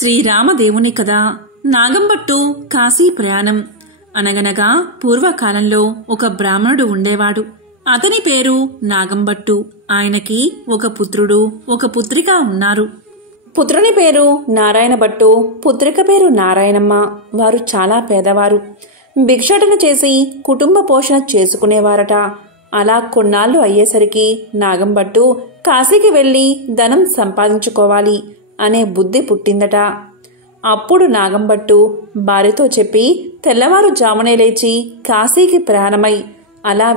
శ్రీరామదేవుని కథ. నాగంభట్టు కాశీ ప్రయాణం. అనగనగా పూర్వకాలంలో ఒక బ్రాహ్మణుడు ఉండేవాడు. అతని పేరు నాగంభట్టు. ఆయనకి ఒక పుత్రుడు, ఒక పుత్రిక ఉన్నారు. పుత్రుని పేరు నారాయణ భట్టు, పుత్రిక పేరు నారాయణమ్మ. వారు చాలా పేదవారు. భిక్షాటన చేసి కుటుంబ పోషణ చేసుకునేవారట. అలా కొన్నాళ్లు అయ్యేసరికి నాగంభట్టు కాశీకి వెళ్లి ధనం సంపాదించుకోవాలి అనే బుద్ధి పుట్టిందట. అప్పుడు నాగంభట్టు భార్యతో చెప్పి తెల్లవారుజామునే లేచి కాశీకి ప్రయాణమై అలా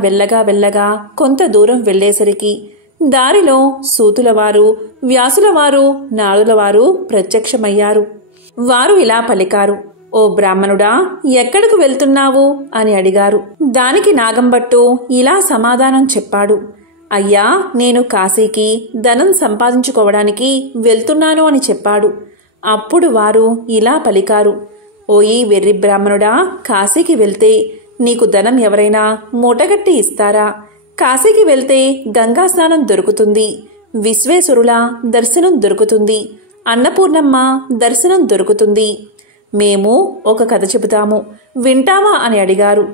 వెళ్ళగా కొంత దూరం వెళ్లేసరికి దారిలో సూతులవారు, వ్యాసులవారు, నారులవారు ప్రత్యక్షమయ్యారు. వారు ఇలా పలికారు, "ఓ బ్రాహ్మణుడా, ఎక్కడకు వెళ్తున్నావు?" అని అడిగారు. దానికి నాగంభట్టు ఇలా సమాధానం చెప్పాడు, "అయ్యా, నేను కాశీకి ధనం సంపాదించుకోవడానికి వెళ్తున్నాను" అని చెప్పాడు. అప్పుడు వారు ఇలా పలికారు, "ఓయి వెర్రి బ్రాహ్మణుడా, కాశీకి వెళ్తే నీకు ధనం ఎవరైనా మూటగట్టి ఇస్తారా? కాశీకి వెళ్తే గంగా స్నానం దొరుకుతుంది, విశ్వేశ్వరుల దర్శనం దొరుకుతుంది, అన్నపూర్ణమ్మ దర్శనం దొరుకుతుంది. మేము ఒక కథ చెబుతాము, వింటావా?" అని అడిగారు.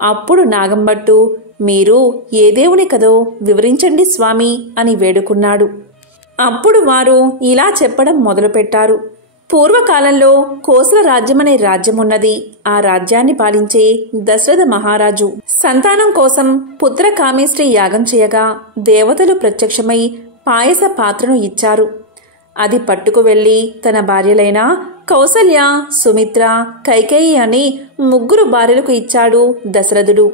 అప్పుడు నాగంభట్టు, "మీరు ఏ దేవుని కథో వివరించండి స్వామి" అని వేడుకున్నాడు. అప్పుడు వారు ఇలా చెప్పడం మొదలుపెట్టారు. పూర్వకాలంలో కోసల రాజ్యమనే రాజ్యమున్నది. ఆ రాజ్యాన్ని పాలించే దశరథ మహారాజు సంతానం కోసం పుత్ర కామేష్టి యాగం చేయగా దేవతలు ప్రత్యక్షమై పాయస పాత్రను ఇచ్చారు. అది పట్టుకు వెళ్లి తన భార్యలైన కౌసల్య, సుమిత్ర, కైకేయి అని 3 భార్యలకు ఇచ్చాడు దశరథుడు.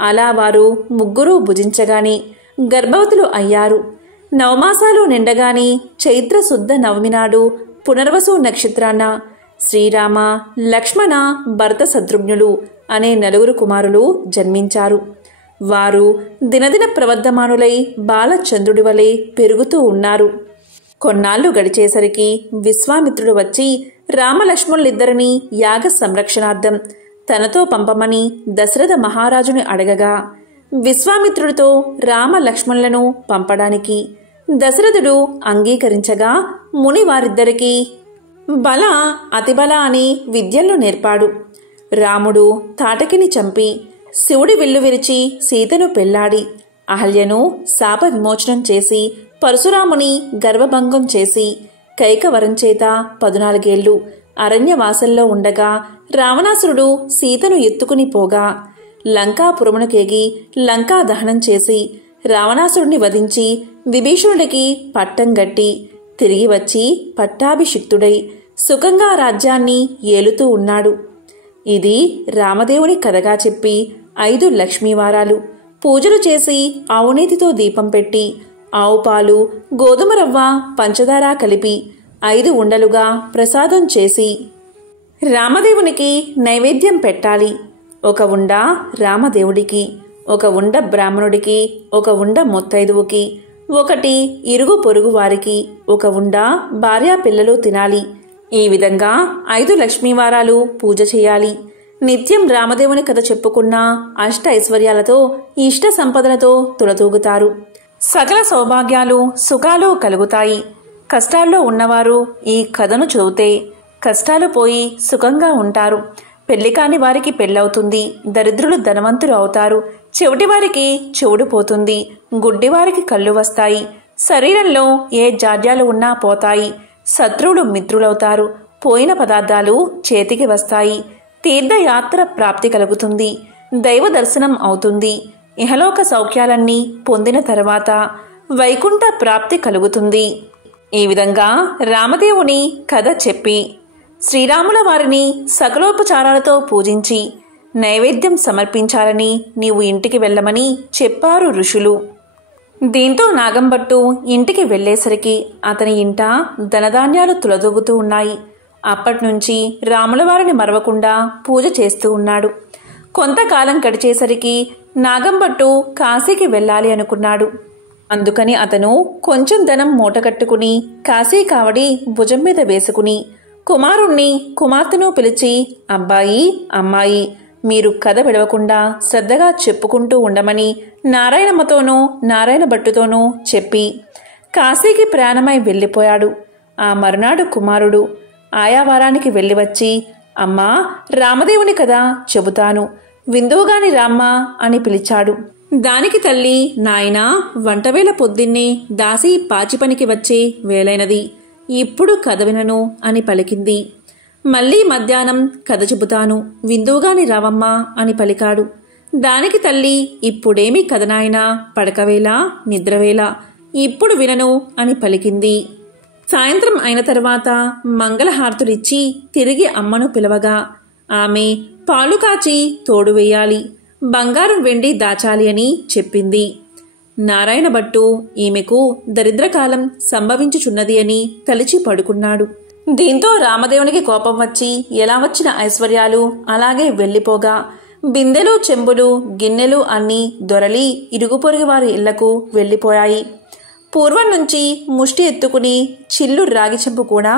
అలా వారు 3 భుజించగాని గర్భవతులు అయ్యారు. 9 మాసాలు నిండగాని చైత్ర శుద్ధ నవమి నాడు పునర్వసు నక్షత్రాన శ్రీరామ, లక్ష్మణ, భరత శత్రుఘ్నులు అనే 4 కుమారులు జన్మించారు. వారు దినదిన ప్రవర్ధమానులై బాలచంద్రుడి వలె పెరుగుతూ ఉన్నారు. కొన్నాళ్లు గడిచేసరికి విశ్వామిత్రుడు వచ్చి రామలక్ష్మణులిద్దరినీ యాగ సంరక్షణార్థం తనతో పంపమని దశరథ మహారాజుని అడగగా విశ్వామిత్రుడితో రామలక్ష్మణులను పంపడానికి దశరథుడు అంగీకరించగా ముని వారిద్దరికీ బల, అతిబల అని విద్యలను నేర్పాడు. రాముడు తాటకిని చంపి శివుడి విల్లు విరిచి సీతను పెళ్లాడి అహల్యను శాప విమోచనం చేసి పరశురాముని గర్భభంగం చేసి కైకవరం చేత 14 ఏళ్లు అరణ్యవాసంలో ఉండగా రావణాసురుడు సీతను ఎత్తుకుని పోగా లంకాపురమునకేగి లంకా దహనం చేసి రావణాసురుడిని వధించి విభీషణుడికి పట్టం గట్టి తిరిగి వచ్చి పట్టాభిషిక్తుడై సుఖంగా రాజ్యాన్ని ఏలుతూ ఉన్నాడు. ఇది రామదేవుని కథగా చెప్పి 5 లక్ష్మీవారాలు పూజలు చేసి ఆవునేతితో దీపం పెట్టి ఆవు పాలు, గోధుమ రవ్వ, పంచదార కలిపి 5 ఉండలుగా ప్రసాదం చేసి రామదేవునికి నైవేద్యం పెట్టాలి. 1 ఉండ రామదేవుడికి, 1 ఉండ బ్రాహ్మణుడికి, 1 ఉండ మొత్తైదువుకి, 1 ఇరుగు పొరుగు వారికి, 1 ఉండ భార్యా పిల్లలు తినాలి. ఈ విధంగా 5 లక్ష్మీవారాలు పూజ చేయాలి. నిత్యం రామదేవుని కథ చెప్పుకున్న అష్ట ఐశ్వర్యాలతో, ఇష్ట సంపదలతో తులతూగుతారు. సకల సౌభాగ్యాలు, సుఖాలు కలుగుతాయి. కష్టాల్లో ఉన్నవారు ఈ కథను చదివితే కష్టాలు పోయి సుఖంగా ఉంటారు. పెళ్లి కాని వారికి పెళ్ళవుతుంది. దరిద్రులు ధనవంతులు అవుతారు. చెవిటి వారికి చెవుడు పోతుంది. గుడ్డివారికి కళ్ళు వస్తాయి. శరీరంలో ఏ జాడ్యాలు ఉన్నా పోతాయి. శత్రువులు మిత్రులవుతారు. పోయిన పదార్థాలు చేతికి వస్తాయి. తీర్థయాత్ర ప్రాప్తి కలుగుతుంది. దైవ దర్శనం అవుతుంది. ఇహలోక సౌఖ్యాలన్నీ పొందిన తర్వాత వైకుంఠ ప్రాప్తి కలుగుతుంది. ఈ విధంగా రామదేవుని కథ చెప్పి శ్రీరాముల వారిని సకలోపచారాలతో పూజించి నైవేద్యం సమర్పించాలని నీవు ఇంటికి వెళ్ళమని చెప్పారు ఋషులు. దీంతో నాగంభట్టు ఇంటికి వెళ్లేసరికి అతని ఇంట ధనధాన్యాలు తులదూగుతూ ఉన్నాయి. అప్పట్నుంచి రాముల వారిని మరవకుండా పూజ చేస్తూ ఉన్నాడు. కొంతకాలం గడిచేసరికి నాగంభట్టు కాశీకి వెళ్ళాలి అనుకున్నాడు. అందుకని అతను కొంచెం ధనం మూటగట్టుకుని కాశీ కావడి భుజం మీద వేసుకుని కుమారుణ్ణి, కుమార్తెను పిలిచి, "అబ్బాయి, అమ్మాయి, మీరు కథ విడవకుండా శ్రద్ధగా చెప్పుకుంటూ ఉండమని నారాయణమ్మతోనూ నారాయణ భట్టుతోనూ చెప్పి కాశీకి ప్రయాణమై వెళ్ళిపోయాడు. ఆ మరునాడు కుమారుడు ఆయా వారానికి వెళ్ళి వచ్చి, అమ్మా, రామదేవుని కథ చెబుతాను, విందువుగాని రామ్మా అని పిలిచాడు. దానికి తల్లి, నాయనా, వంటవేళ పొద్దున్నే దాసి పాచి పనికి వచ్చే వేలైనది, ఇప్పుడు కథ వినను అని పలికింది. మళ్ళీ మధ్యాహ్నం కథ చెబుతాను, విందువుగాని రావమ్మా అని పలికాడు. దానికి తల్లి, ఇప్పుడేమి కథ నాయనా, పడకవేళ, నిద్రవేళ, ఇప్పుడు వినను అని పలికింది. సాయంత్రం అయిన తర్వాత మంగళహారతులిచ్చి తిరిగి అమ్మను పిలవగా ఆమె పాలు కాచి తోడు వేయాలి, బంగారం వెండి దాచాలి అని చెప్పింది. నారాయణ భట్టు ఈమెకు దరిద్రకాలం సంభవించుచున్నది అని తలిచి పడుకున్నాడు. దీంతో రామదేవునికి కోపం వచ్చి ఎలా వచ్చిన ఐశ్వర్యాలు అలాగే వెళ్లిపోగా బిందెలు, చెంబులు, గిన్నెలు అన్నీ దొరలి ఇరుగు పొరుగు వారి ఇళ్లకు వెళ్లిపోయాయి. పూర్వం నుంచి ముష్టి ఎత్తుకుని చిల్లు రాగి చెంపు కూడా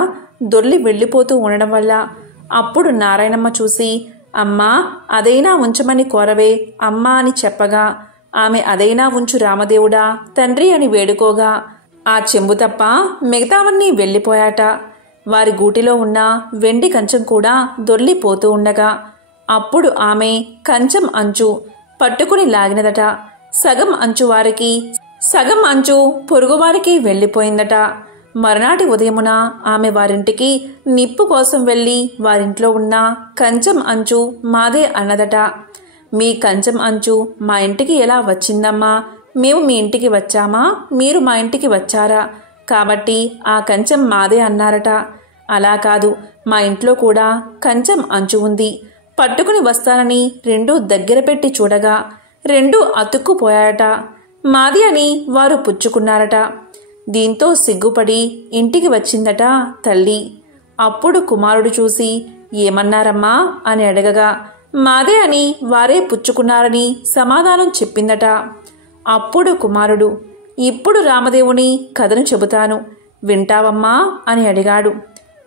దొర్లి వెళ్లిపోతూ ఉండడం వల్ల అప్పుడు నారాయణమ్మ చూసి, అమ్మా, అదైనా ఉంచమని కోరవే అమ్మా అని చెప్పగా ఆమె అదైనా ఉంచు రామదేవుడా తండ్రి అని వేడుకోగా ఆ చెంబు తప్ప మిగతావన్నీ వెళ్లిపోయాట. వారి గూటిలో ఉన్న వెండి కంచం కూడా దొర్లిపోతూ ఉండగా అప్పుడు ఆమె కంచం అంచు పట్టుకుని లాగినదట. సగం అంచు వారికి, సగం అంచు పొరుగువారికి వెళ్లిపోయిందట. మరునాటి ఉదయమున ఆమె వారింటికి నిప్పు కోసం వెళ్లి వారింట్లో ఉన్న కంచం అంచు మాదే అన్నదట. మీ కంచం అంచు మా ఇంటికి ఎలా వచ్చిందమ్మా? మేము మీ ఇంటికి వచ్చామా, మీరు మా ఇంటికి వచ్చారా, కాబట్టి ఆ కంచం మాదే అన్నారట. అలా కాదు, మా ఇంట్లో కూడా కంచం అంచు ఉంది, పట్టుకుని వస్తానని రెండూ దగ్గర పెట్టి చూడగా రెండూ అతుక్కుపోయాయట. మాది అని వారు పుచ్చుకున్నారట. దీంతో సిగ్గుపడి ఇంటికి వచ్చిందట తల్లి. అప్పుడు కుమారుడు చూసి, ఏమన్నారమ్మా అని అడగగా మాదే అని వారే పుచ్చుకున్నారని సమాధానం చెప్పిందట. అప్పుడు కుమారుడు, ఇప్పుడు రామదేవుని కథను చెబుతాను, వింటావమ్మా అని అడిగాడు.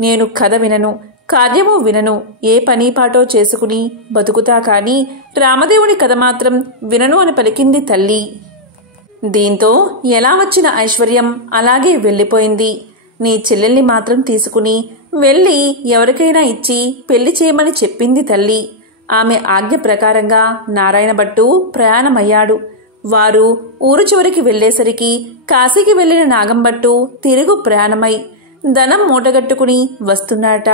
నేను కథ వినను, కార్యము వినను, ఏ పని పాటో చేసుకుని బతుకుతా కాని రామదేవుని కథ మాత్రం వినను అని పలికింది తల్లి. దీంతో ఎలా వచ్చిన ఐశ్వర్యం అలాగే వెళ్లిపోయింది. నీ చెల్లెల్ని మాత్రం తీసుకుని వెళ్ళి ఎవరికైనా ఇచ్చి పెళ్లి చేయమని చెప్పింది తల్లి. ఆమె ఆజ్ఞ ప్రకారంగా నారాయణ భట్టు ప్రయాణమయ్యాడు. వారు ఊరు చివరికి వెళ్లేసరికి కాశీకి వెళ్లిన నాగంభట్టు తిరుగు ప్రయాణమై ధనం మూటగట్టుకుని వస్తున్నాడట.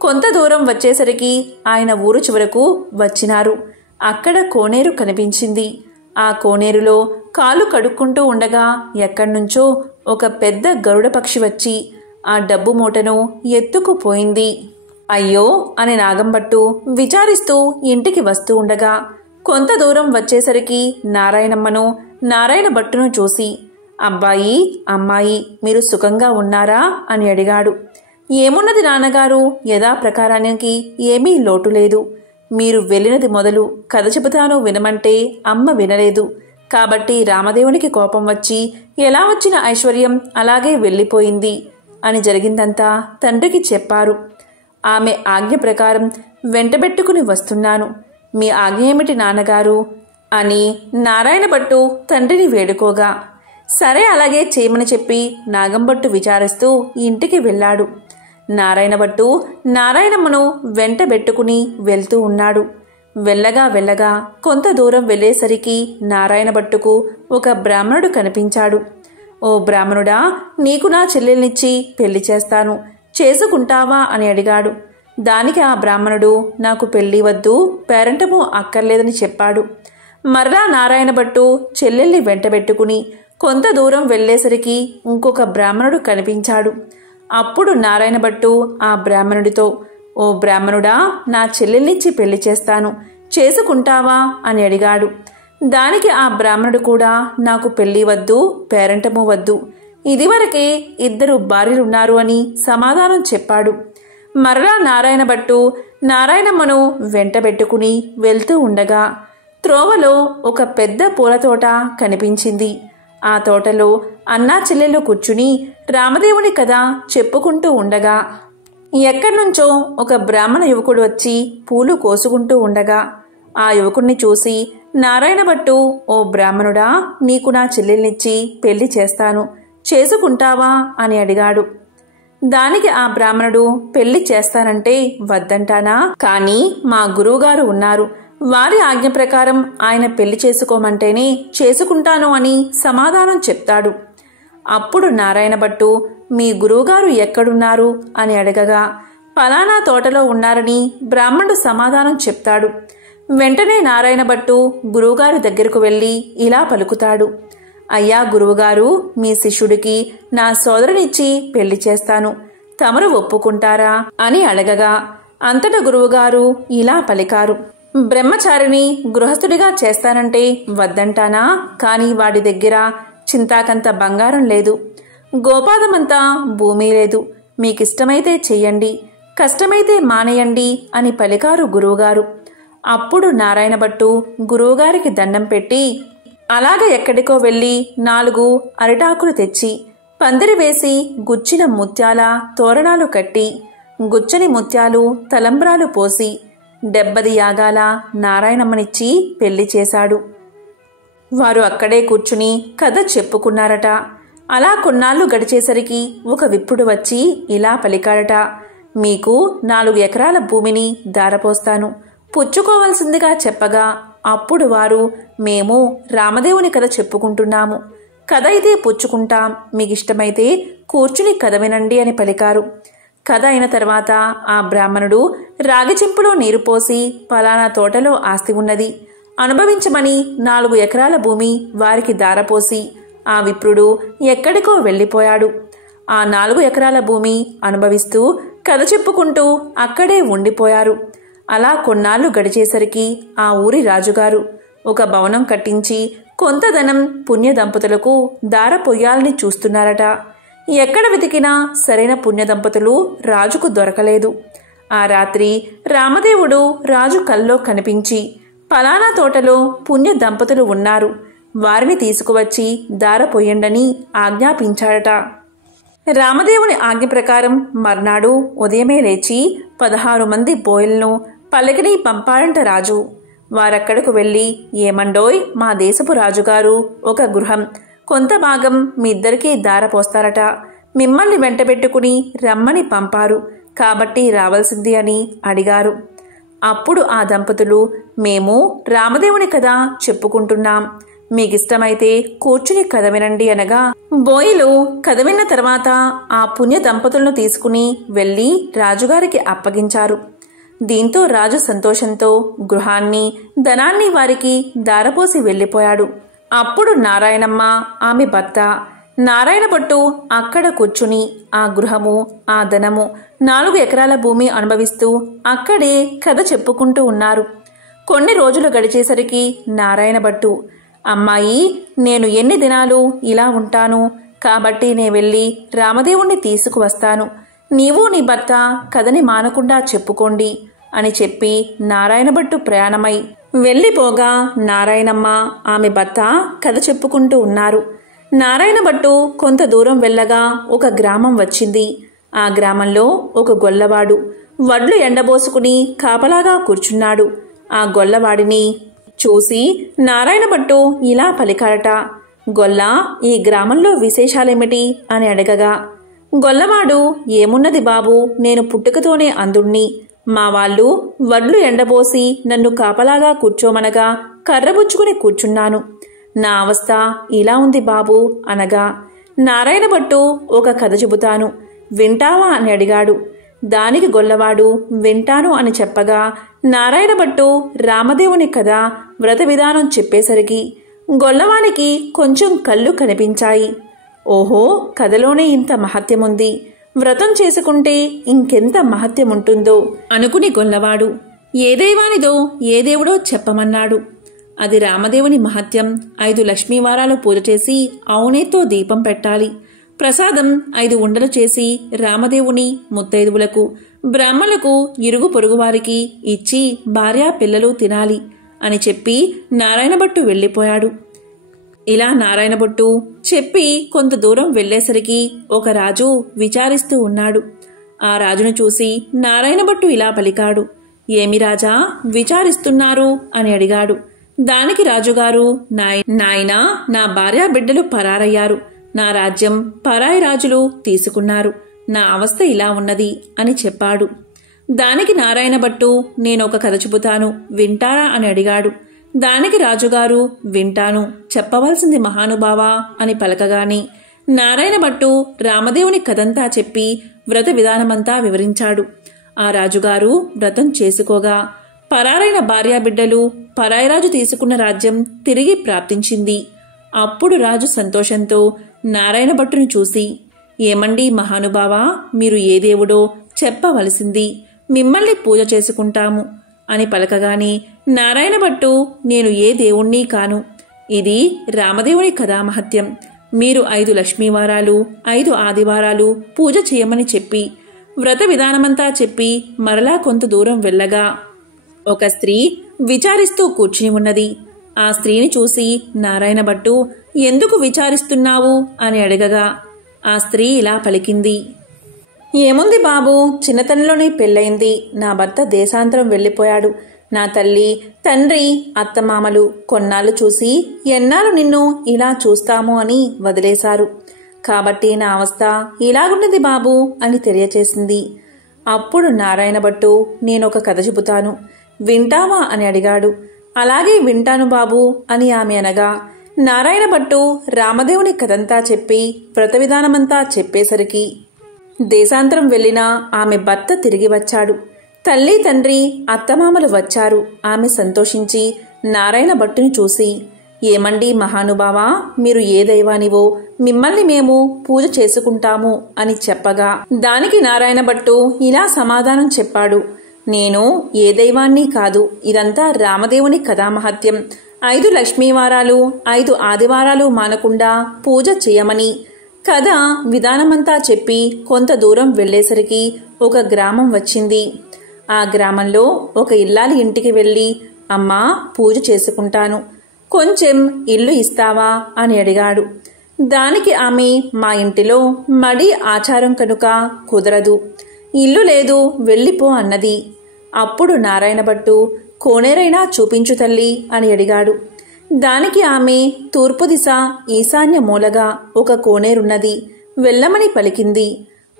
కొంత దూరం వచ్చేసరికి ఆయన ఊరు చివరకు వచ్చినారు. అక్కడ కోనేరు కనిపించింది. ఆ కోనేరులో కాలు కడుక్కుంటూ ఉండగా ఎక్కడ్నుంచో ఒక పెద్ద గరుడ పక్షి వచ్చి ఆ డబ్బు మూటను ఎత్తుకుపోయింది. అయ్యో అని నాగంభట్టు విచారిస్తూ ఇంటికి వస్తూ ఉండగా కొంత దూరం వచ్చేసరికి నారాయణమ్మను, నారాయణ భట్టును చూసి, అబ్బాయి, అమ్మాయి, మీరు సుఖంగా ఉన్నారా అని అడిగాడు. ఏమున్నది నాన్నగారు, యథాప్రకారానికి ఏమీ లోటు లేదు. మీరు వెళ్ళినది మొదలు కథ చెబుతాను వినమంటే అమ్మ వినలేదు. కాబట్టి రామదేవునికి కోపం వచ్చి ఎలా వచ్చిన ఐశ్వర్యం అలాగే వెళ్ళిపోయింది అని జరిగిందంతా తండ్రికి చెప్పారు. ఆమె ఆజ్ఞ ప్రకారం వెంటబెట్టుకుని వస్తున్నాను. మీ ఆజ్ఞ ఏమిటి నాన్నగారు అని నారాయణ భట్టు తండ్రిని వేడుకోగా, సరే అలాగే చేయమని చెప్పి నాగంభట్టు విచారిస్తూ ఇంటికి వెళ్ళాడు. నారాయణ భట్టు నారాయణమ్మను వెంటబెట్టుకుని వెళ్తూ ఉన్నాడు. వెళ్ళగా వెళ్ళగా కొంత దూరం వెళ్ళేసరికి నారాయణ భట్టుకు ఒక బ్రాహ్మణుడు కనిపించాడు. ఓ బ్రాహ్మణుడా, నీకు నా చెల్లెల్నిచ్చి పెళ్లి చేస్తాను, చేసుకుంటావా అని అడిగాడు. దానికి ఆ బ్రాహ్మణుడు, నాకు పెళ్లి వద్దు, పేరంటము అక్కర్లేదని చెప్పాడు. మరలా నారాయణ భట్టు చెల్లెల్ని వెంటబెట్టుకుని కొంత దూరం వెళ్ళేసరికి ఇంకొక బ్రాహ్మణుడు కనిపించాడు. అప్పుడు నారాయణ భట్టు ఆ బ్రాహ్మణుడితో, ఓ బ్రాహ్మణుడా, నా చెల్లెల్నిచ్చి పెళ్లి చేస్తాను, చేసుకుంటావా అని అడిగాడు. దానికి ఆ బ్రాహ్మణుడు కూడా, నాకు పెళ్లి వద్దు, పేరంటము వద్దు, ఇదివరకే 2 భార్యలున్నారు అని సమాధానం చెప్పాడు. మరలా నారాయణ భట్టు నారాయణమ్మను వెంటబెట్టుకుని వెళ్తూ ఉండగా త్రోవలో ఒక పెద్ద పూలతోట కనిపించింది. ఆ తోటలో అన్నా చెల్లెలు కూర్చుని రామదేవుని కథ చెప్పుకుంటూ ఉండగా ఎక్కడ్నుంచో ఒక బ్రాహ్మణ యువకుడు వచ్చి పూలు కోసుకుంటూ ఉండగా ఆ యువకుణ్ణి చూసి నారాయణ భట్టు, ఓ బ్రాహ్మణుడా, నీకు నా చెల్లెల్నిచ్చి పెళ్లి చేస్తాను, చేసుకుంటావా అని అడిగాడు. దానికి ఆ బ్రాహ్మణుడు పెళ్లి చేస్తానంటే వద్దంటానా? కానీ మా గురువుగారు ఉన్నారు, వారి ఆజ్ఞ ప్రకారం ఆయన పెళ్లి చేసుకోమంటేనే చేసుకుంటాను అని సమాధానం చెప్తాడు. అప్పుడు నారాయణ భట్టు మీ గురువుగారు ఎక్కడున్నారు అని అడగగా పలానా తోటలో ఉన్నారని బ్రాహ్మణుడు సమాధానం చెప్తాడు. వెంటనే నారాయణ భట్టు గురువుగారి దగ్గరకు వెళ్లి ఇలా పలుకుతాడు, అయ్యా గురువుగారు, మీ శిష్యుడికి నా సోదరునిచ్చి పెళ్లి చేస్తాను, తమరు ఒప్పుకుంటారా అని అడగగా అంతట గురువుగారు ఇలా పలికారు, బ్రహ్మచారిని గృహస్థుడిగా చేస్తానంటే వద్దంటానా? కాని వాడి దగ్గర చింతాకంత బంగారం లేదు, గోపాదమంతా భూమి లేదు, మీకిష్టమైతే చెయ్యండి, కష్టమైతే మానేయండి అని పలికారు గురువుగారు. అప్పుడు నారాయణ భట్టు గురువుగారికి దండం పెట్టి అలాగ ఎక్కడికో వెళ్లి 4 అరిటాకులు తెచ్చి పందిరి వేసి గుచ్చిన ముత్యాల తోరణాలు కట్టి గుచ్చని ముత్యాలు తలంబ్రాలు పోసి 70 యాగాల నారాయణమ్మనిచ్చి పెళ్లి చేశాడు. వారు అక్కడే కూర్చుని కథ చెప్పుకున్నారట. అలా కొన్నాళ్లు గడిచేసరికి ఒక విప్రుడు వచ్చి ఇలా పలికాడట, మీకు 4 ఎకరాల భూమిని దారపోస్తాను, పుచ్చుకోవలసిందిగా చెప్పగా అప్పుడు వారు మేము రామదేవుని కథ చెప్పుకుంటున్నాము, కథ అయితే పుచ్చుకుంటాం, మీకిష్టమైతే కూర్చుని కథ వినండి అని పలికారు. కథ అయిన తర్వాత ఆ బ్రాహ్మణుడు రాగి చెంపులో నీరు పోసి పలానా తోటలో ఆస్తి ఉన్నది, అనుభవించమని 4 ఎకరాల భూమి వారికి దారపోసి ఆ విప్రుడు ఎక్కడికో వెళ్ళిపోయాడు. ఆ 4 ఎకరాల భూమి అనుభవిస్తూ కథ చెప్పుకుంటూ అక్కడే ఉండిపోయారు. అలా కొన్నాళ్లు గడిచేసరికి ఆ ఊరి రాజుగారు ఒక భవనం కట్టించి కొంత ధనం పుణ్య దంపతులకు దారపోయాలని చూస్తున్నారట. ఎక్కడ వెతికినా సరైన పుణ్య దంపతులు రాజుకు దొరకలేదు. ఆ రాత్రి రామదేవుడు రాజు కల్లో కనిపించి పలానా తోటలో పుణ్య దంపతులు ఉన్నారు, వారిని తీసుకువచ్చి దారపోయండని ఆజ్ఞాపించాడట. రామదేవుని ఆజ్ఞ ప్రకారం మర్నాడు ఉదయమే లేచి 16 మంది బోయలను పల్లకిని పంపాడంట రాజు. వారక్కడకు వెళ్లి ఏమండోయ్, మా దేశపు రాజుగారు ఒక గృహం కొంత భాగం మీ ఇద్దరికీ దారపోస్తారట, మిమ్మల్ని వెంటబెట్టుకుని రమ్మని పంపారు, కాబట్టి రావాల్సింది అని అడిగారు. అప్పుడు ఆ దంపతులు మేము రామదేవుని కథ చెప్పుకుంటున్నాం, మీకిష్టమైతే కూర్చుని కథ వినండి అనగా బోయిలు కథ విన్న తర్వాత ఆ పుణ్య దంపతులను తీసుకుని వెళ్లి రాజుగారికి అప్పగించారు. దీంతో రాజు సంతోషంతో గృహాన్ని ధనాన్ని వారికి దారపోసి వెళ్లిపోయాడు. అప్పుడు నారాయణమ్మ ఆమె భర్త నారాయణ భట్టు అక్కడ కూర్చుని ఆ గృహము ఆ ధనము 4 ఎకరాల భూమి అనుభవిస్తూ అక్కడే కథ చెప్పుకుంటూ ఉన్నారు. కొన్ని రోజులు గడిచేసరికి నారాయణ భట్టు అమ్మాయి, నేను ఎన్ని దినాలు ఇలా ఉంటాను, కాబట్టి నే వెళ్ళి రామదేవుణ్ణి తీసుకువస్తాను, నీవు నీ భర్త కథని మానకుండా చెప్పుకోండి అని చెప్పి నారాయణ భట్టు ప్రయాణమై వెళ్ళిపోగా నారాయణమ్మ ఆమె భర్త కథ చెప్పుకుంటూ ఉన్నారు. నారాయణ భట్టు కొంత దూరం వెళ్ళగా ఒక గ్రామం వచ్చింది. ఆ గ్రామంలో ఒక గొల్లవాడు వడ్లు ఎండబోసుకుని కాపలాగా కూర్చున్నాడు. ఆ గొల్లవాడిని చూసి నారాయణ భట్టు ఇలా పలికాడట, గొల్ల, ఈ గ్రామంలో విశేషాలేమిటి అని అడగగా గొల్లవాడు ఏమున్నది బాబు, నేను పుట్టుకతోనే అందుణ్ణి, మా వాళ్ళు వడ్లు ఎండబోసి నన్ను కాపలాగా కూర్చోమనగా కర్రబుచ్చుకుని కూర్చున్నాను, నా అవస్థ ఇలా ఉంది బాబు అనగా నారాయణ భట్టు ఒక కథ చెబుతాను, వింటావా అని అడిగాడు. దానికి గొల్లవాడు వింటాను అని చెప్పగా నారాయణ భట్టు రామదేవుని కథ వ్రత విధానం చెప్పేసరికి గొల్లవానికి కొంచెం కళ్ళు కనిపించాయి. ఓహో, కథలోనే ఇంత మహత్యముంది, వ్రతం చేసుకుంటే ఇంకెంత మహత్యముంటుందో అనుకుని గొల్లవాడు ఏ దైవానిదో ఏ దేవుడో చెప్పమన్నాడు. అది రామదేవుని మహత్యం. 5 లక్ష్మీవారాలు పూజ చేసి అవునేతో దీపం పెట్టాలి, ప్రసాదం 5 ఉండలు చేసి రామదేవుని ముత్తైదువులకు బ్రాహ్మణులకు ఇరుగు పొరుగువారికి ఇచ్చి భార్యా పిల్లలు తినాలి అని చెప్పి నారాయణ భట్టు వెళ్ళిపోయాడు. ఇలా నారాయణ భట్టు చెప్పి కొంత దూరం వెళ్లేసరికి ఒక రాజు విచారిస్తూ ఉన్నాడు. ఆ రాజును చూసి నారాయణ భట్టు ఇలా పలికాడు, ఏమి రాజా విచారిస్తున్నారు అని అడిగాడు. దానికి రాజుగారు నాయనా, నా భార్యా బిడ్డలు పరారయ్యారు, నా రాజ్యం పరాయి రాజులు తీసుకున్నారు, నా అవస్థ ఇలా ఉన్నది అని చెప్పాడు. దానికి నారాయణ భట్టు నేనొక కథ చెబుతాను, వింటారా అని అడిగాడు. దానికి రాజుగారు వింటాను, చెప్పవలసింది మహానుభావా అని పలకగాని నారాయణ భట్టు రామదేవుని కథంతా చెప్పి వ్రత విధానమంతా వివరించాడు. ఆ రాజుగారు వ్రతం చేసుకోగా పరారైన భార్యాబిడ్డలు, పరాయిరాజు తీసుకున్న రాజ్యం తిరిగి ప్రాప్తించింది. అప్పుడు రాజు సంతోషంతో నారాయణ భట్టును చూసి, ఏమండి మహానుభావా, మీరు ఏ దేవుడో చెప్పవలసింది, మిమ్మల్ని పూజ చేసుకుంటాము అని పలకగాని నారాయణ భట్టు నేను ఏ దేవుణ్ణి కాను, ఇది రామదేవుని కథామహత్యం, మీరు 5 లక్ష్మీవారాలు 5 ఆదివారాలు పూజ చేయమని చెప్పి వ్రత విధానమంతా చెప్పి మరలా కొంత దూరం వెళ్ళగా ఒక స్త్రీ విచారిస్తూ కూర్చుని ఉన్నది. ఆ స్త్రీని చూసి నారాయణ భట్టు ఎందుకు విచారిస్తున్నావు అని అడగగా ఆ స్త్రీ ఇలా పలికింది, ఏముంది బాబు, చిన్నతనంలోనే పెళ్ళయింది. నా భర్త దేశాంతరం వెళ్ళిపోయాడు. నా తల్లి తండ్రి అత్తమామలు కొన్నాళ్ళు చూసి ఎన్నాళ్ళు నిన్ను ఇలా చూస్తాము అని వదిలేశారు. కాబట్టి నా అవస్థ ఇలాగున్నది బాబు అని తెలియచేసింది. అప్పుడు నారాయణ భట్టు నేనొక కథ చెబుతాను, వింటావా అని అడిగాడు. అలాగే వింటాను బాబు అని ఆమె అనగా నారాయణ భట్టు రామదేవుని కథంతా చెప్పి వ్రత విధానమంతా చెప్పేసరికి దేశాంతరం వెళ్లిన ఆమె భర్త తిరిగి వచ్చాడు. తల్లి తండ్రి అత్తమామలు వచ్చారు. ఆమె సంతోషించి నారాయణ భట్టుని చూసి, ఏమండి మహానుభావా, మీరు ఏ దైవానివో మిమ్మల్ని మేము పూజ చేసుకుంటాము అని చెప్పగా దానికి నారాయణ భట్టు ఇలా సమాధానం చెప్పాడు, నేను ఏ దైవాన్ని కాదు, ఇదంతా రామదేవుని కథామహత్యం. 5 లక్ష్మీవారాలు 5 ఆదివారాలు మానకుండా పూజ చేయమని కథ విధానమంతా చెప్పి కొంత దూరం వెళ్లేసరికి ఒక గ్రామం వచ్చింది. ఆ గ్రామంలో ఒక ఇల్లాలి ఇంటికి వెళ్లి, అమ్మా పూజ చేసుకుంటాను, కొంచెం ఇల్లు ఇస్తావా అని అడిగాడు. దానికి ఆమె మా ఇంటిలో మడి ఆచారం కనుక కుదరదు, ఇల్లు లేదు, వెళ్ళిపో అన్నది. అప్పుడు నారాయణ భట్టు కోనేరైనా చూపించు తల్లి అని అడిగాడు. దానికి ఆమె తూర్పు దిశ ఈశాన్య మూలగా ఒక కోనేరున్నది, వెళ్ళమని పలికింది.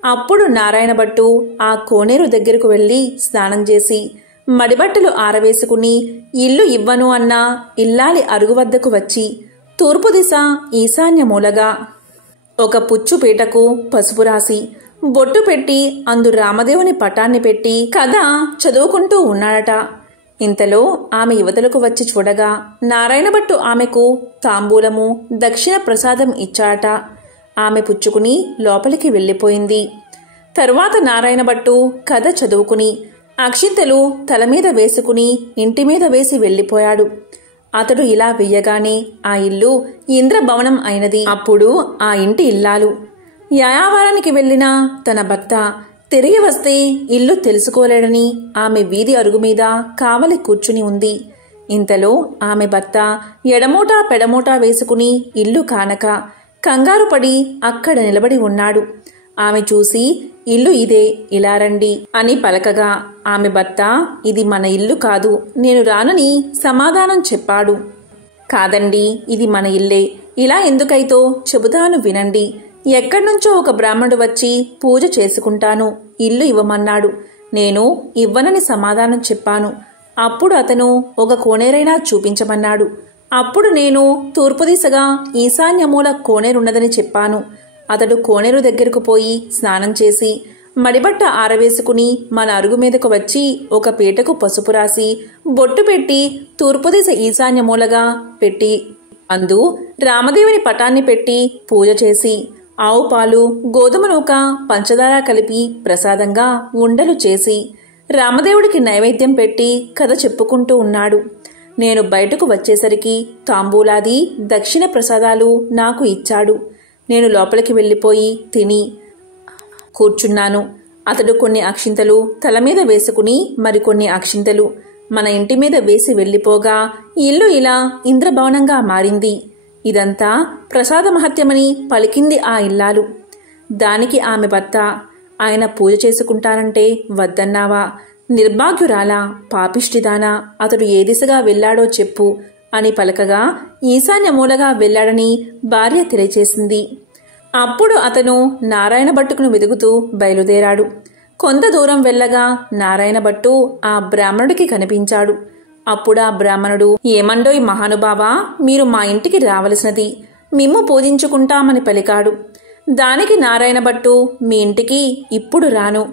అప్పుడు నారాయణ భట్టు ఆ కోనేరు దగ్గరకు వెళ్లి స్నానం చేసి మడిబట్టలు ఆరవేసుకుని ఇల్లు ఇవ్వను అన్న ఇల్లాలి అరుగు వద్దకు వచ్చి తూర్పు దిశ ఈశాన్య మూలగా ఒక పుచ్చు పీటకు పసుపు రాసి బొట్టు పెట్టి అందు రామదేవుని పటాన్ని పెట్టి కథ చదువుకుంటూ ఉన్నాడట. ఇంతలో ఆమె యువతలకు వచ్చి చూడగా నారాయణ భట్టు ఆమెకు తాంబూలము దక్షిణ ప్రసాదం ఇచ్చాట. ఆమె పుచ్చుకుని లోపలికి వెళ్ళిపోయింది. తరువాత నారాయణ భట్టు కథ చదువుకుని అక్షింతలు తల మీద వేసుకుని ఇంటి మీద వేసి వెళ్ళిపోయాడు. అతడు ఇలా వెయ్యగానే ఆ ఇల్లు ఇంద్రభవనం అయినది. అప్పుడు ఆ ఇంటి ఇల్లాలు యాయావారానికి వెళ్లిన తన భర్త తిరిగి వస్తే ఇల్లు తెలుసుకోలేడని ఆమె వీధి అరుగు మీద కావలి కూర్చుని ఉంది. ఇంతలో ఆమె భర్త ఎడమోటా పెడమోటా వేసుకుని ఇల్లు కానక కంగారు పడి అక్కడ నిలబడి ఉన్నాడు. ఆమె చూసి ఇల్లు ఇదే, ఇలా రండి అని పలకగా ఆమె భర్త ఇది మన ఇల్లు కాదు, నేను రానని సమాధానం చెప్పాడు. కాదండి, ఇది మన ఇల్లే, ఇలా ఎందుకైతో చెబుతాను వినండి. ఎక్కడ్నుంచో ఒక బ్రాహ్మణుడు వచ్చి పూజ చేసుకుంటాను, ఇల్లు ఇవ్వమన్నాడు. నేను ఇవ్వనని సమాధానం చెప్పాను. అప్పుడు అతను ఒక కోనేరైనా చూపించమన్నాడు. అప్పుడు నేను తూర్పు దిశగా ఈశాన్యమూల కోనేరున్నదని చెప్పాను. అతడు కోనేరు దగ్గరకు పోయి స్నానం చేసి మడిబట్ట ఆరవేసుకుని మన అరుగు మీదకు వచ్చి ఒక పీటకు పసుపు రాసి బొట్టు పెట్టి తూర్పు దిశ ఈశాన్యమూలగా పెట్టి అందు రామదేవుని పటాన్ని పెట్టి పూజ చేసి ఆవు పాలు గోధుమ నూక పంచదార కలిపి ప్రసాదంగా ఉండలు చేసి రామదేవుడికి నైవేద్యం పెట్టి కథ చెప్పుకుంటూ ఉన్నాడు. నేను బయటకు వచ్చేసరికి తాంబూలాది దక్షిణ ప్రసాదాలు నాకు ఇచ్చాడు. నేను లోపలికి వెళ్ళిపోయి తిని కూర్చున్నాను. అతడు కొన్ని అక్షింతలు తల మీద వేసుకుని మరికొన్ని అక్షింతలు మన ఇంటి మీద వేసి వెళ్ళిపోగా ఇల్లు ఇలా ఇంద్రభవనంగా మారింది. ఇదంతా ప్రసాద మహత్యమని పలికింది ఆ ఇల్లాలు. దానికి ఆమె భర్త, ఆయన పూజ చేసుకుంటానంటే వద్దన్నావా? నిర్భాగ్యురాలా, పాపిష్టిదానా, అతడు ఏ దిశగా వెళ్లాడో చెప్పు అని పలకగా ఈశాన్య మూలగా వెళ్లాడని భార్య తెలియచేసింది. అప్పుడు అతను నారాయణ భట్టుకును వెదుకుతూ బయలుదేరాడు. కొంత దూరం వెళ్ళగా నారాయణ భట్టు ఆ బ్రాహ్మణుడికి కనిపించాడు. అప్పుడా బ్రాహ్మణుడు, ఏమండోయ్ మహానుభావా, మీరు మా ఇంటికి రావలసినది, మిమ్ము పూజించుకుంటామని పలికాడు. దానికి నారాయణ భట్టు, మీ ఇంటికి ఇప్పుడు రాను,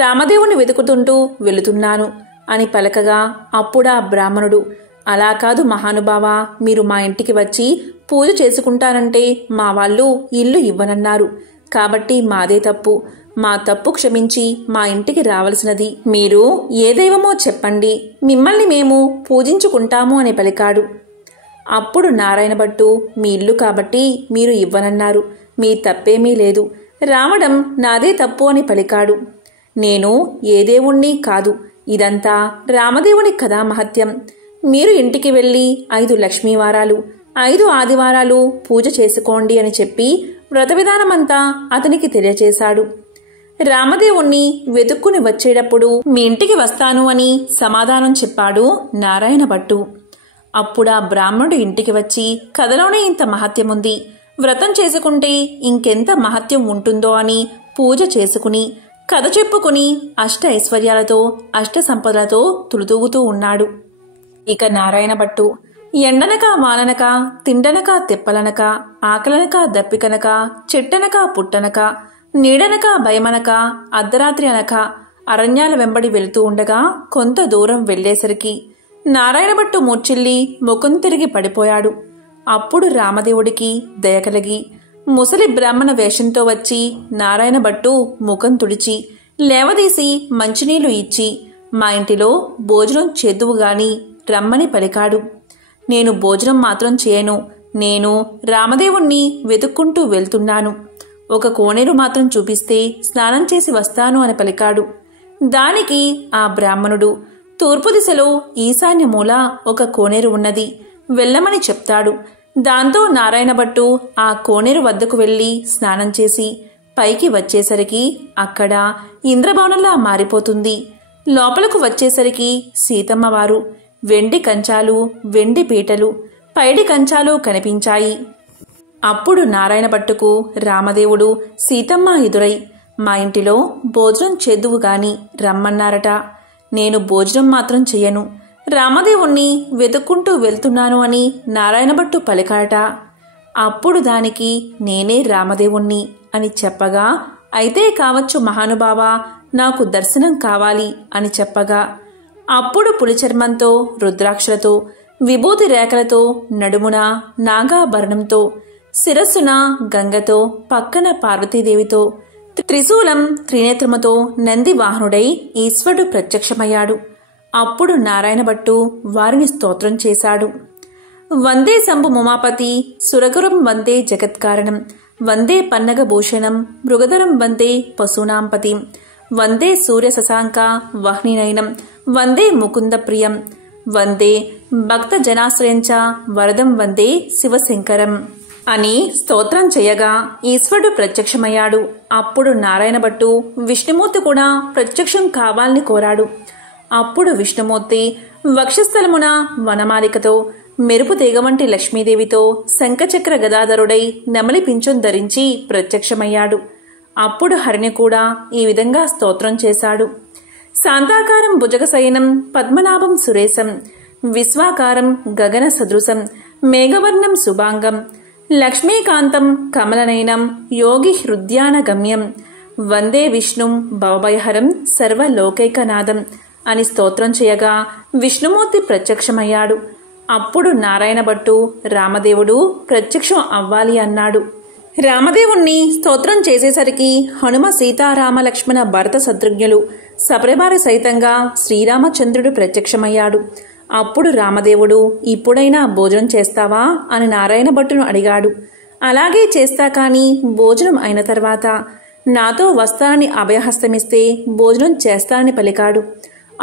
రామదేవుని వెతుకుతుంటూ వెళుతున్నాను అని పలకగా అప్పుడా బ్రాహ్మణుడు, అలా కాదు మహానుభావా, మీరు మా ఇంటికి వచ్చి పూజ చేసుకుంటానంటే మా వాళ్ళు ఇల్లు ఇవ్వనన్నారు. కాబట్టి మాదే తప్పు, మా తప్పు క్షమించి మా ఇంటికి రావలసినది. మీరు ఏ దైవమో చెప్పండి, మిమ్మల్ని మేము పూజించుకుంటాము అని పలికాడు. అప్పుడు నారాయణ భట్టు, మీ ఇల్లు కాబట్టి మీరు ఇవ్వనన్నారు, మీ తప్పేమీ లేదు, రావడం నాదే తప్పు అని పలికాడు. నేను ఏ దేవుణ్ణి కాదు, ఇదంతా రామదేవుని కథా మహత్యం. మీరు ఇంటికి వెళ్ళి 5 లక్ష్మీవారాలు 5 ఆదివారాలు పూజ చేసుకోండి అని చెప్పి వ్రత విధానమంతా అతనికి తెలియచేశాడు. రామదేవుణ్ణి వెతుక్కుని వచ్చేటప్పుడు మీ ఇంటికి వస్తాను అని సమాధానం చెప్పాడు నారాయణ భట్టు. అప్పుడా బ్రాహ్మణుడు ఇంటికి వచ్చి, కథలోనే ఇంత మహత్యముంది, వ్రతం చేసుకుంటే ఇంకెంత మహత్యం ఉంటుందో అని పూజ చేసుకుని కథ చెప్పుకుని అష్ట ఐశ్వర్యాలతో అష్ట సంపదలతో తులుతూగుతూ ఉన్నాడు. ఇక నారాయణ భట్టు ఎండనక వాననక తిండనక తెప్పలనక ఆకలనక దప్పికనక చెట్టనక పుట్టనక నీడనక భయమనక అర్ధరాత్రి అనక అరణ్యాల వెంబడి వెళుతూ ఉండగా కొంత దూరం వెళ్లేసరికి నారాయణ భట్టు మూర్చిల్లి ముఖం తిరిగి పడిపోయాడు. అప్పుడు రామదేవుడికి దయ కలిగి ముసలి బ్రాహ్మణ వేషంతో వచ్చి నారాయణ భట్టు ముఖం తుడిచి లేవదీసి మంచినీళ్లు ఇచ్చి మా ఇంటిలో భోజనం చేద్దువుగాని రమ్మని పలికాడు. నేను భోజనం మాత్రం చేయను, నేను రామదేవుణ్ణి వెతుక్కుంటూ వెళ్తున్నాను, ఒక కోనేరు మాత్రం చూపిస్తే స్నానం చేసి వస్తాను అని పలికాడు. దానికి ఆ బ్రాహ్మణుడు, తూర్పు దిశలో ఈశాన్య మూల ఒక కోనేరు ఉన్నది, వెళ్ళమని చెప్తాడు. దాంతో నారాయణ భట్టు ఆ కోనేరు వద్దకు వెళ్లి స్నానం చేసి పైకి వచ్చేసరికి అక్కడ ఇంద్రభవనంలా మారిపోతుంది. లోపలకు వచ్చేసరికి సీతమ్మవారు వెండి కంచాలు వెండి పీటలు పైడి కంచాలు కనిపించాయి. అప్పుడు నారాయణ భట్టుకు రామదేవుడు సీతమ్మ ఎదురై, మా ఇంటిలో భోజనం చేద్దువు గాని రమ్మన్నారట, నేను భోజనం మాత్రం చెయ్యను, రామదేవుణ్ణి వెతుక్కుంటూ వెళ్తున్నాను అని నారాయణ భట్టు పలికాట. అప్పుడు దానికి నేనే రామదేవుణ్ణి అని చెప్పగా, అయితే కావచ్చు మహానుభావా, నాకు దర్శనం కావాలి అని చెప్పగా అప్పుడు పులిచర్మంతో రుద్రాక్షలతో విభూతి రేఖలతో నడుమున నాగాభరణంతో శిరస్సున గంగతో పక్కన పార్వతీదేవితో త్రిశూలం త్రినేత్రముతో నంది వాహనుడై ఈశ్వరుడు ప్రత్యక్షమయ్యాడు. అప్పుడు నారాయణ భట్టు వారిని స్తోత్రం చేశాడు. వందే శంభు ముమాపతి సురగురం వందే జగత్కారణం వందే పన్నగభూషణం మృగధరం వందే పశూనాంపతిం వందే సూర్య శశాంక వహ్నినయనం వందే ముకుంద ప్రియం వందే భక్త జనాశ్రయంచ వరదం వందే శివశంకరం అని స్తోత్రం చేయగా ఈశ్వరుడు ప్రత్యక్షమయ్యాడు. అప్పుడు నారాయణ భట్టు విష్ణుమూర్తి కూడా ప్రత్యక్షం కావాలని కోరాడు. అప్పుడు విష్ణుమూర్తి వక్షస్థలమున వనమాలికతో మెరుపు తీగ వంటి లక్ష్మీదేవితో శంఖచక్ర గదాధరుడై నెమలి పింఛం ధరించి ప్రత్యక్షమయ్యాడు. అప్పుడు హరిని కూడా ఈ విధంగా స్తోత్రం చేశాడు. శాంతాకారం భుజగశయనం పద్మనాభం సురేశం విశ్వాకారం గగన సదృశం మేఘవర్ణం శుభాంగం లక్ష్మీకాంతం కమలనయనం యోగి హృద్యాన గమ్యం వందే విష్ణుం భవభయహరం సర్వలోకైకనాథం అని స్తోత్రం చేయగా విష్ణుమూర్తి ప్రత్యక్షమయ్యాడు. అప్పుడు నారాయణ భట్టు రామదేవుడు ప్రత్యక్షం అవ్వాలి అన్నాడు. రామదేవుణ్ణి స్తోత్రం చేసేసరికి హనుమ సీతారామ లక్ష్మణ భరత శత్రుఘ్నులు సపరివార సైతంగా శ్రీరామచంద్రుడు ప్రత్యక్షమయ్యాడు. అప్పుడు రామదేవుడు ఇప్పుడైనా భోజనం చేస్తావా అని నారాయణ భట్టును అడిగాడు. అలాగే చేస్తా కాని భోజనం అయిన తర్వాత నాతో వస్తానని అభయహస్తమిస్తే భోజనం చేస్తానని పలికాడు.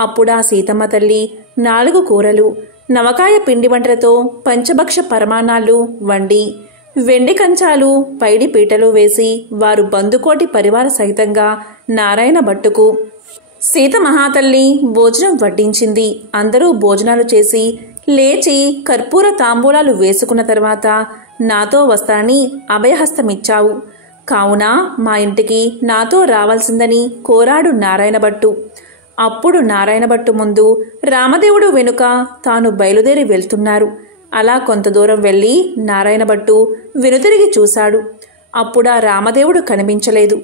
అప్పుడా సీతమ్మ తల్లి 4 కూరలు నవకాయ పిండి వంటలతో పంచభక్ష పరమాన్నాలు వండి వెండి కంచాలు పైడి పీటలు వేసి వారు బందుకోటి పరివార సహితంగా నారాయణ భట్టుకు సీత మహాతల్లి భోజనం వడ్డించింది. అందరూ భోజనాలు చేసి లేచి కర్పూర తాంబూలాలు వేసుకున్న తర్వాత నాతో వస్తానని అభయహస్తమిచ్చావు. కావున మా ఇంటికి నాతో రావాల్సిందని కోరాడు నారాయణభట్టు. అప్పుడు నారాయణభట్టు ముందు, రామదేవుడు వెనుక తాను బయలుదేరి వెళ్తున్నారు. అలా కొంత దూరం వెళ్ళి నారాయణభట్టు వెనుతిరిగి చూశాడు. అప్పుడా రామదేవుడు కనిపించలేదు.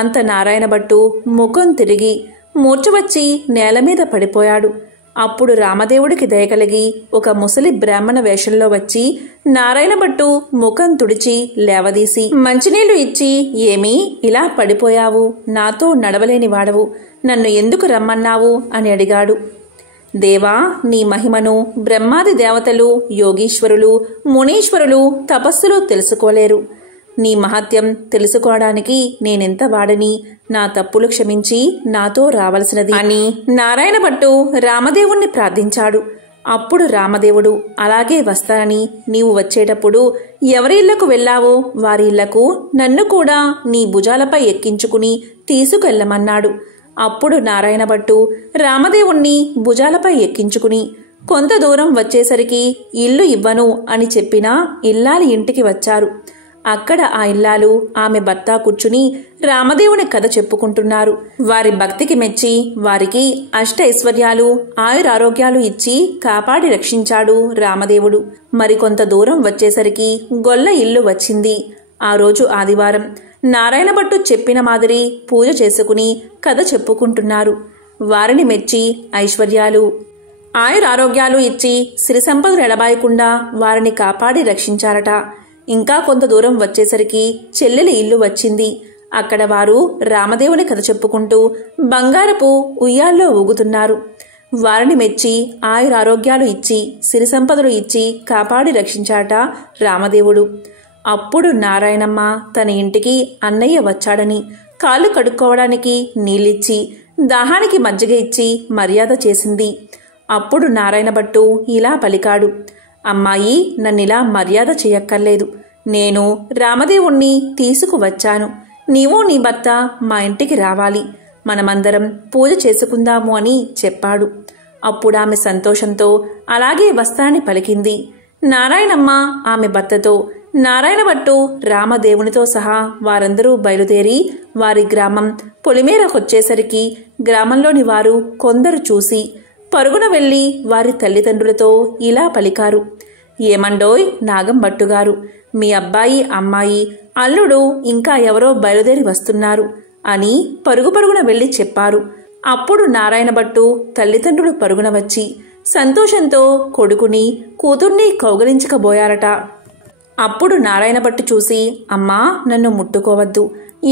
అంత నారాయణభట్టు ముఖం తిరిగి మూర్ఛ వచ్చి నేలమీద పడిపోయాడు. అప్పుడు రామదేవుడికి దయకలిగి ఒక ముసలి బ్రాహ్మణ వేషంలో వచ్చి నారాయణభట్టు ముఖం తుడిచి లేవదీసి మంచినీళ్లు ఇచ్చి, ఏమీ ఇలా పడిపోయావు? నాతో నడవలేని వాడవు, నన్ను ఎందుకు రమ్మన్నావు అని అడిగాడు. దేవా, నీ మహిమను బ్రహ్మాది దేవతలు, యోగీశ్వరులు, మునీశ్వరులు, తపస్సులు తెలుసుకోలేరు. నీ మహత్యం తెలుసుకోవడానికి నేనెంత వాడని, నా తప్పులు క్షమించి నాతో రావలసినది అని నారాయణభట్టు రామదేవుణ్ణి ప్రార్థించాడు. అప్పుడు రామదేవుడు, అలాగే వస్తానని, నీవు వచ్చేటప్పుడు ఎవరి ఇళ్లకు వెళ్ళావో వారి ఇళ్లకు నన్ను కూడా నీ భుజాలపై ఎక్కించుకుని తీసుకెళ్లమన్నాడు. అప్పుడు నారాయణభట్టు రామదేవుణ్ణి భుజాలపై ఎక్కించుకుని కొంత దూరం వచ్చేసరికి ఇల్లు ఇవ్వను అని చెప్పినా ఇల్లాలి ఇంటికి వచ్చారు. అక్కడ ఆ ఇల్లాలు ఆమె భర్త కూర్చుని రామదేవుని కథ చెప్పుకుంటున్నారు. వారి భక్తికి మెచ్చి వారికి అష్టైశ్వర్యాలు, ఆయురారోగ్యాలు ఇచ్చి కాపాడి రక్షించాడు రామదేవుడు. మరికొంత దూరం వచ్చేసరికి గొల్ల ఇల్లు వచ్చింది. ఆ రోజు ఆదివారం. నారాయణభట్టు చెప్పిన మాదిరి పూజ చేసుకుని కథ చెప్పుకుంటున్నారు. వారిని మెచ్చి ఐశ్వర్యాలు, ఆయురారోగ్యాలు ఇచ్చి సిరి సంపదలు ఎడబాయకుండా వారిని కాపాడి రక్షించారట. ఇంకా కొంత దూరం వచ్చేసరికి చెల్లెలి ఇల్లు వచ్చింది. అక్కడ వారు రామదేవుని కథ చెప్పుకుంటూ బంగారపు ఉయ్యాల్లో ఊగుతున్నారు. వారిని మెచ్చి ఆయురారోగ్యాలు ఇచ్చి సిరి సంపదలు ఇచ్చి కాపాడి రక్షించాట రామదేవుడు. అప్పుడు నారాయణమ్మ తన ఇంటికి అన్నయ్య వచ్చాడని కాళ్ళు కడుక్కోవడానికి నీళ్ళిచ్చి దాహానికి మజ్జిగ ఇచ్చి మర్యాద చేసింది. అప్పుడు నారాయణభట్టు ఇలా పలికాడు, అమ్మాయి, నన్నిలా మర్యాద చెయ్యక్కర్లేదు. నేను రామదేవుణ్ణి తీసుకువచ్చాను. నీవు నీ భర్త మా ఇంటికి రావాలి. మనమందరం పూజ చేసుకుందాము అని చెప్పాడు. అప్పుడామె సంతోషంతో అలాగే వస్తానని పలికింది. నారాయణమ్మ ఆమె భర్తతో, నారాయణభట్టు రామదేవునితో సహా వారందరూ బయలుదేరి వారి గ్రామం పొలిమేరకొచ్చేసరికి గ్రామంలోని వారు కొందరు చూసి పరుగున వెళ్లి వారి తల్లిదండ్రులతో ఇలా పలికారు, ఏమండోయ్ నాగంభట్టుగారు, మీ అబ్బాయి, అమ్మాయి, అల్లుడు ఇంకా ఎవరో బయలుదేరి వస్తున్నారు అని పరుగున వెళ్లి చెప్పారు. అప్పుడు నారాయణభట్టు తల్లిదండ్రులు పరుగున వచ్చి సంతోషంతో కొడుకుని కూతుర్ని కౌగలించకబోయారట. అప్పుడు నారాయణభట్టు చూసి, అమ్మా, నన్ను ముట్టుకోవద్దు.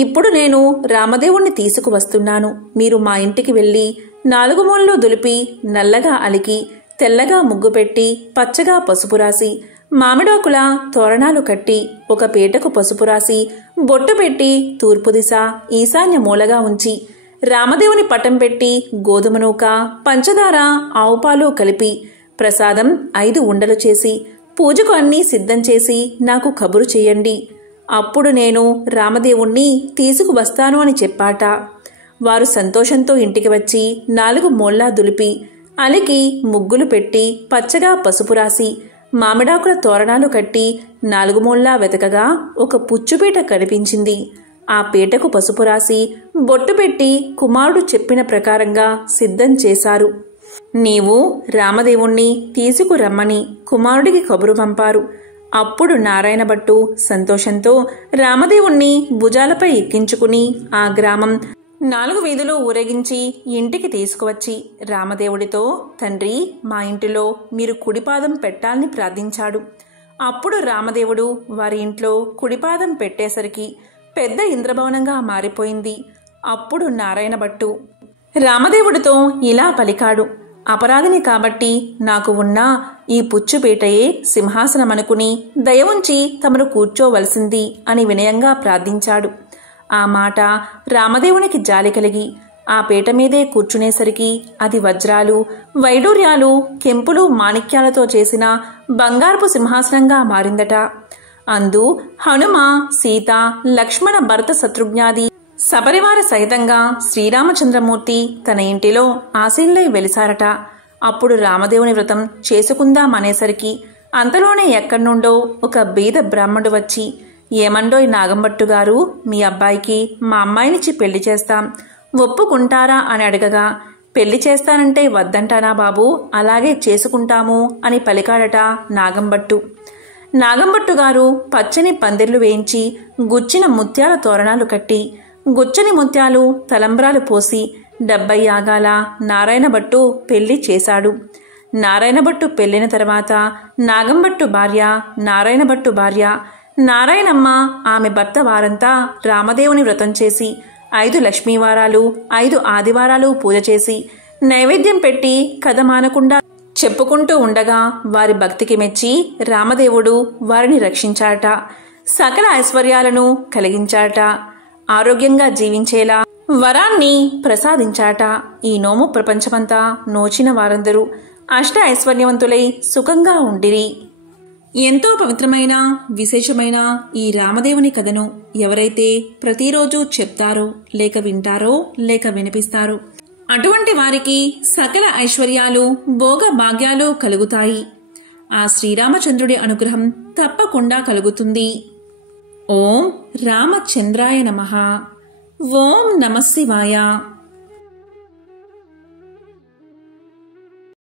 ఇప్పుడు నేను రామదేవుణ్ణి తీసుకువస్తున్నాను. మీరు మా ఇంటికి వెళ్లి 4 మూలలు దులిపి నల్లగా అలికి తెల్లగా ముగ్గు పెట్టి పచ్చగా పసుపు రాసి మామిడాకుల తోరణాలు కట్టి ఒక పీటకు పసుపు రాసి బొట్టు పెట్టి తూర్పు దిశ ఈశాన్య మూలగా ఉంచి రామదేవుని పటం పెట్టి గోధుమ నూక, పంచదార, ఆవుపాలు కలిపి ప్రసాదం 5 ఉండలు చేసి పూజకు అన్నీ సిద్ధం చేసి నాకు కబురు చెయ్యండి. అప్పుడు నేను రామదేవుణ్ణి తీసుకువస్తాను అని చెప్పాట. వారు సంతోషంతో ఇంటికి వచ్చి 4 మూల్లా దులిపి అలికి ముగ్గులు పెట్టి పచ్చగా పసుపు రాసి మామిడాకుల తోరణాలు కట్టి 4 మూల్లా వెతకగా ఒక పుచ్చుపీట కనిపించింది. ఆ పీటకు పసుపు రాసి బొట్టు పెట్టి కుమారుడు చెప్పిన ప్రకారంగా సిద్ధం చేశారు. నీవు రామదేవుణ్ణి తీసుకురమ్మని కుమారుడికి కబురు పంపారు. అప్పుడు నారాయణభట్టు సంతోషంతో రామదేవుణ్ణి భుజాలపై ఎక్కించుకుని ఆ గ్రామం 4 వీధులు ఊరేగించి ఇంటికి తీసుకువచ్చి రామదేవుడితో, తండ్రి, మా ఇంటిలో మీరు కుడిపాదం పెట్టాలని ప్రార్థించాడు. అప్పుడు రామదేవుడు వారి ఇంట్లో కుడిపాదం పెట్టేసరికి పెద్ద ఇంద్రభవనంగా మారిపోయింది. అప్పుడు నారాయణభట్టు రామదేవుడితో ఇలా పలికాడు, అపరాధిని కాబట్టి నాకు ఉన్న ఈ పుచ్చుపీటయే సింహాసనమనుకుని దయవుంచి తమను కూర్చోవలసింది అని వినయంగా ప్రార్థించాడు. ఆ మాట రామదేవునికి జాలి కలిగి ఆ పీట మీదే కూర్చునేసరికి అది వజ్రాలు, వైడూర్యాలు, కెంపులు, మాణిక్యాలతో చేసిన బంగారపు సింహాసనంగా మారిందట. అందు హనుమ, సీత, లక్ష్మణ, భరత, శత్రుఘ్నాది సపరివార సహితంగా శ్రీరామచంద్రమూర్తి తన ఇంటిలో ఆసీనులై వెలిసారట. అప్పుడు రామదేవుని వ్రతం చేసుకుందామనేసరికి అంతలోనే ఎక్కడ్నుండో ఒక బీద బ్రాహ్మణుడు వచ్చి, ఏమండోయ్ నాగంభట్టు గారు, మీ అబ్బాయికి మా అమ్మాయినిచ్చి పెళ్లి చేస్తాం, ఒప్పుకుంటారా అని అడగగా, పెళ్లి చేస్తానంటే వద్దంటానా బాబు, అలాగే చేసుకుంటాము అని పలికాడట నాగంభట్టు. నాగంభట్టు గారు పచ్చని పందిర్లు వేయించి గుచ్చిన ముత్యాల తోరణాలు కట్టి గుచ్చని ముత్యాలు తలంబ్రాలు పోసి 70 యాగాల నారాయణభట్టు పెళ్లి చేశాడు. నారాయణభట్టు పెళ్లిన తర్వాత నాగంభట్టు భార్య, నారాయణభట్టు భార్య నారాయణమ్మ, ఆమె భర్త వారంతా రామదేవుని వ్రతం చేసి 5 లక్ష్మీవారాలు 5 ఆదివారాలు పూజ చేసి నైవేద్యం పెట్టి కథ మానకుండా చెప్పుకుంటూ ఉండగా వారి భక్తికి మెచ్చి రామదేవుడు వారిని రక్షించాట, సకల ఐశ్వర్యాలను కలిగించాట, ఆరోగ్యంగా జీవించేలా వరాన్ని ప్రసాదించాట. ఈ నోము ప్రపంచమంతా నోచిన వారందరూ అష్ట ఐశ్వర్యవంతులై సుఖంగా ఉండిరి. ఎంతో పవిత్రమైన విశేషమైన ఈ రామదేవుని కథను ఎవరైతే ప్రతిరోజు చెప్తారో, లేక వింటారో, లేక వినిపిస్తారో అటువంటి వారికి సకల ఐశ్వర్యాలు భోగ భాగ్యాలు కలుగుతాయి. ఆ శ్రీరామచంద్రుడి అనుగ్రహం తప్పకుండా కలుగుతుంది. ఓం రామచంద్రాయ నమః. ఓం నమః శివాయ.